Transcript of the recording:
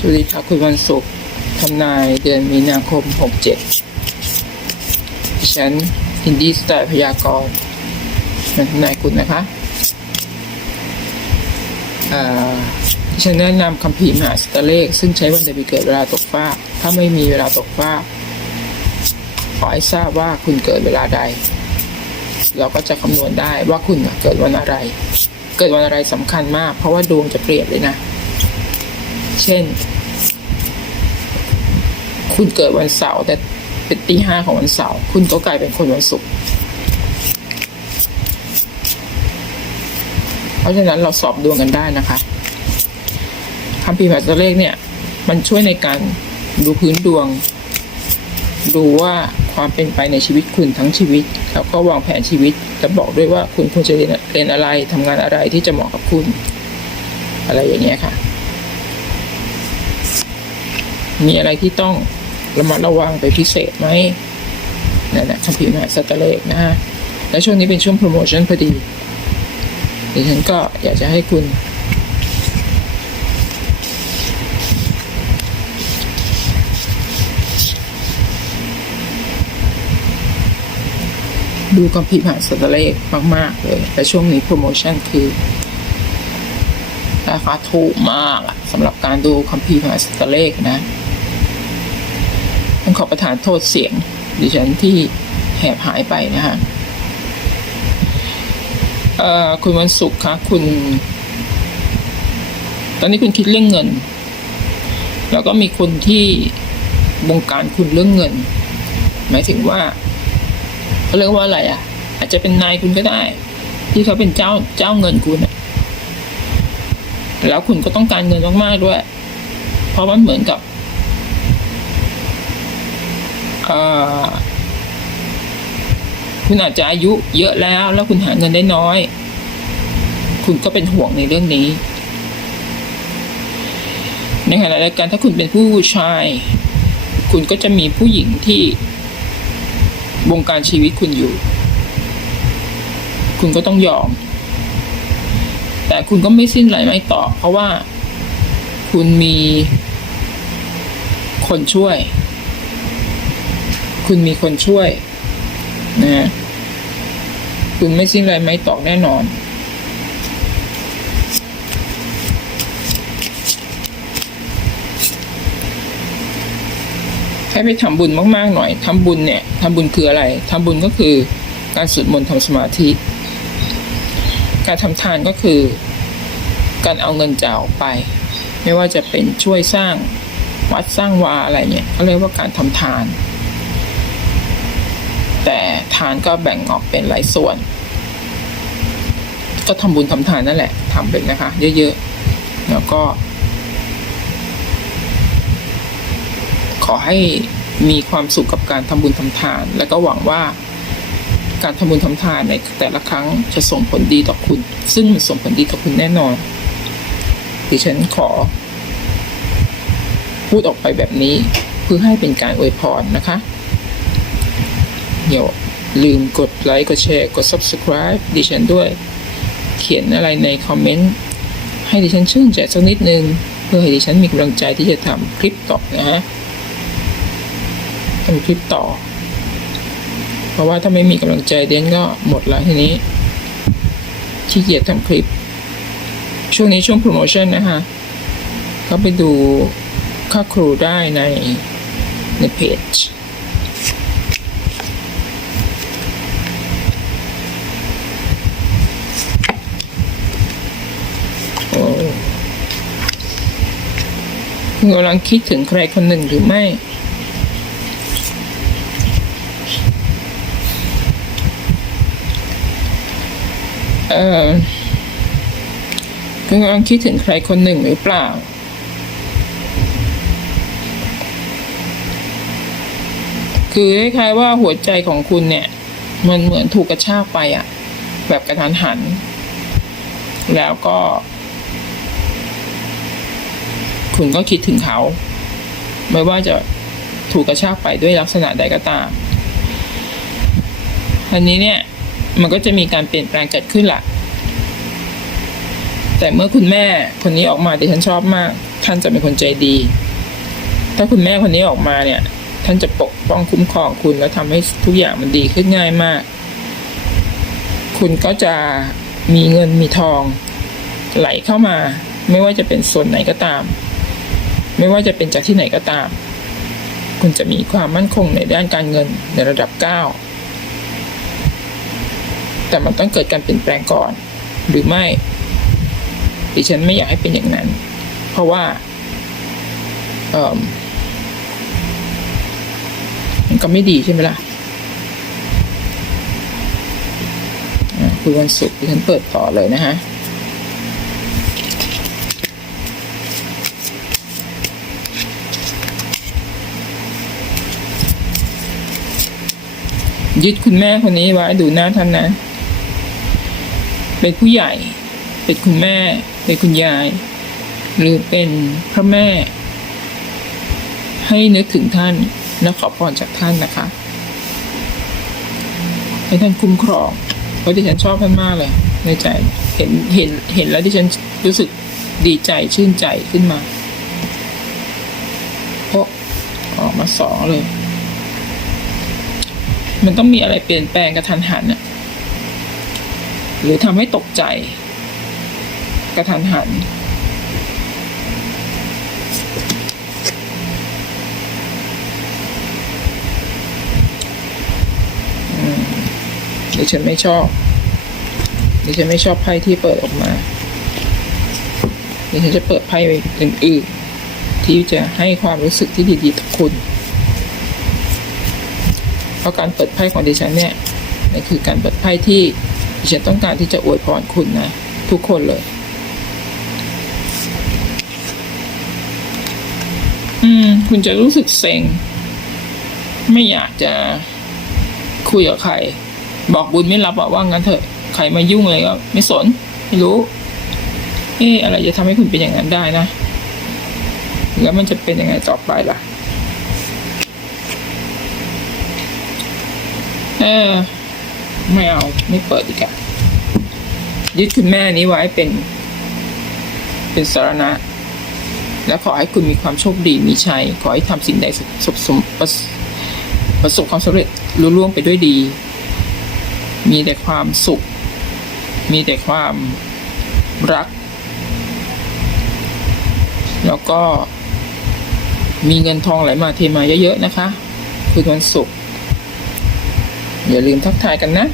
สวัสดีค่ะคุณวันศุกร์ทำนายเดือนมีนาคม 67ดิฉันอินดี้สไตล์พยากรณ์นทำนายคุณนะคะอ่าดิฉันแนะนำคัมภีมหาสตเลข ซึ่งใช้วันเดือนปีเกิดเวลาตกฟ้า ถ้าไม่มีเวลาตกฟ้า ขอให้ทราบว่าคุณเกิดเวลาใด เราก็จะคำนวณได้ว่าคุณเกิดวันอะไร เกิดวันอะไรสำคัญมาก เพราะว่าดวงจะเปลี่ยนเลยนะ เช่น คุณเกิดวันเสาร์แต่เป็นตีห้าของวันเสาร์คุณก็กลายเป็นคนวันศุกร์เพราะฉะนั้นเราสอบดวงกันได้นะคะคำพิมพ์ตัวเลขเนี่ย มันช่วยในการดูพื้นดวง ดูว่าความเป็นไปในชีวิตคุณทั้งชีวิตแล้วก็วางแผนชีวิตและบอกด้วยว่าคุณควรจะเรียนเรียนอะไรทำงานอะไรที่จะเหมาะกับคุณ อะไรอย่างเงี้ยค่ะ มีอะไรที่ต้องระมัดระวังไปนพิเศษไหมนั่นแหละคำพิมพ์มหาสัตเลขนะฮะและช่วงนี้เป็นช่วงโปรโมชั่นพอดีดิฉันก็อยากจะให้คุณ ดูคำพิมพ์มหาสัตเลขมาก ๆ เลยแต่ช่วงนี้โปรโมชั่นคือราคาถูกมากอะสำหรับการดูคัมภีร์มหาสัตเลขนะ ขอประทานโทษเสียง ดิฉันที่แหบหายไปนะฮะคุณวันศุกร์คะคุณ ตอนนี้คุณคิดเรื่องเงิน แล้วก็มีคนที่บงการคุณเรื่องเงิน หมายถึงว่าเขาเรียกว่าอะไรอะ อาจจะเป็นนายคุณก็ได้ ที่เขาเป็นเจ้าเจ้าเงินคุณอะแล้วคุณก็ต้องการเงินมากๆด้วย เพราะมันเหมือนกับ คุณอาจจะอายุเยอะแล้ว แล้วคุณหาเงินได้น้อย คุณก็เป็นห่วงในเรื่องนี้ในขณะเดียวกันถ้าคุณเป็นผู้ชาย คุณก็จะมีผู้หญิงที่บงการชีวิตคุณอยู่ คุณก็ต้องยอม แต่คุณก็ไม่สิ้นไหลไม่ต่อ เพราะว่าคุณมีคนช่วย คุณมีคนช่วยนะฮะคุณไม่สิ้นไรไม่ตอกแน่นอนให้ไปทำบุญมากๆหน่อยทำบุญเนี่ยทำบุญคืออะไรทำบุญก็คือการสวดมนต์ทำสมาธิ การทำทานก็คือ การเอาเงินจ่าออกไป ไม่ว่าจะเป็นช่วยสร้างวัดสร้างวาอะไรเนี่ยเขาเรียกว่าการทำทาน แต่ทานก็แบ่งออกเป็นหลายส่วน ก็ทำบุญทำทานนั่นแหละทำเป็นนะคะ เยอะๆ แล้วก็ ขอให้มีความสุขกับการทำบุญทำทาน แล้วก็หวังว่าการทำบุญทำทานในแต่ละครั้งจะส่งผลดีต่อคุณ ซึ่งมันส่งผลดีต่อคุณแน่นอนดิฉันขอ พูดออกไปแบบนี้เพื่อให้เป็นการอวยพรนะคะ อย่าลืมกดไลค์กดแชร์กด subscribe ดิฉันด้วย เขียนอะไรในคอมเมนต์ให้ดิฉันชื่นใจสักนิดนึง เพื่อให้ดิฉันมีกำลังใจที่จะทำคลิปต่อนะฮะทำคลิปต่อ เพราะว่าถ้าไม่มีกำลังใจเดนก็หมดแล้วทีนี้ขี้เกียจทำคลิป ช่วงนี้ช่วงโปรโมชั่นนะคะ ก็ไปดูค่าครูได้ในในเพจ คุณกำลังคิดถึงใครคนหนึ่งหรือไม่เออคุณกำลังคิดถึงใครคนหนึ่งหรือเปล่า คือคล้ายๆว่าหัวใจของคุณเนี่ย มันเหมือนถูกกระชากไปอะแบบกระทันหัน แล้วก็ คุณก็คิดถึงเขา ไม่ว่าจะถูกกระชากไปด้วยลักษณะใดก็ตาม อันนี้เนี่ยมันก็จะมีการเปลี่ยนแปลงเกิดขึ้นละแต่เมื่อคุณแม่คนนี้ออกมาดิฉันชอบมาก ท่านจะเป็นคนใจดี ถ้าคุณแม่คนนี้ออกมาเนี่ย ท่านจะปกป้องคุ้มครองคุณแล้วทำให้ทุกอย่างมันดีขึ้นง่ายมาก คุณก็จะมีเงินมีทองไหลเข้ามา ไม่ว่าจะเป็นส่วนไหนก็ตาม ไม่ว่าจะเป็นจากที่ไหนก็ตาม คุณจะมีความมั่นคงในด้านการเงินในระดับเก้าแต่มันต้องเกิดการเปลี่ยนแปลงก่อน หรือไม่ ดิฉันไม่อยากให้เป็นอย่างนั้น เพราะว่าเออมันก็ไม่ดีใช่ไหมล่ะอะคุยวันศุกร์ดิฉันเปิดต่อเลยนะฮะ ยึดคุณแม่คนนี้ไว้ดูหน้าท่านนะ เป็นผู้ใหญ่ เป็นคุณแม่ เป็นคุณยาย หรือเป็นพระแม่ ให้นึกถึงท่านและขอพรจากท่านนะคะ ให้ท่านคุ้มครองเพราะที่ฉันชอบท่านมากเลย ในใจเห็นเห็นเห็นแล้วที่ฉันรู้สึกดีใจชื่นใจขึ้นมาเพราะออกมาสองเลย มันต้องมีอะไรเปลี่ยนแปลงกระทันหันอะหรือทำให้ตกใจ กระทันหันอืมดิฉันไม่ชอบดิฉันไม่ชอบไพ่ที่เปิดออกมาดิฉันจะเปิดไพ่อื่นๆที่จะให้ความรู้สึกที่ดีๆต่อคุณ เพราะการเปิดไพ่ของดิฉันเนี่ยนี่คือการเปิดไพ่ที่ดิฉันต้องการที่จะอวยพรคุณนะ ทุกคนเลย อืม คุณจะรู้สึกเซ็ง ไม่อยากจะคุยกับใคร บอกบุญไม่รับอะว่างั้นเถอะ ใครมายุ่งอะไรก็ไม่สน ไม่รู้ เอ๊ะอะไรจะทำให้คุณเป็นอย่างนั้นได้นะ แล้วมันจะเป็นยังไงต่อไปล่ะ เออ ไม่เอา ไม่เปิดอีกอะยึดคุณแม่นี้ไว้เป็น เป็นสารณะ และขอให้คุณมีความโชคดีมีชัย ขอให้ทำสิ่งใดสสสมประสประสบความสำเร็จรุ่ล่วงไปด้วยดี มีแต่ความสุข มีแต่ความรัก แล้วก็มีเงินทองไหลมาเทมาเยอะๆนะคะ คือวันศุกร์ อย่าลืมทักทายกันนะ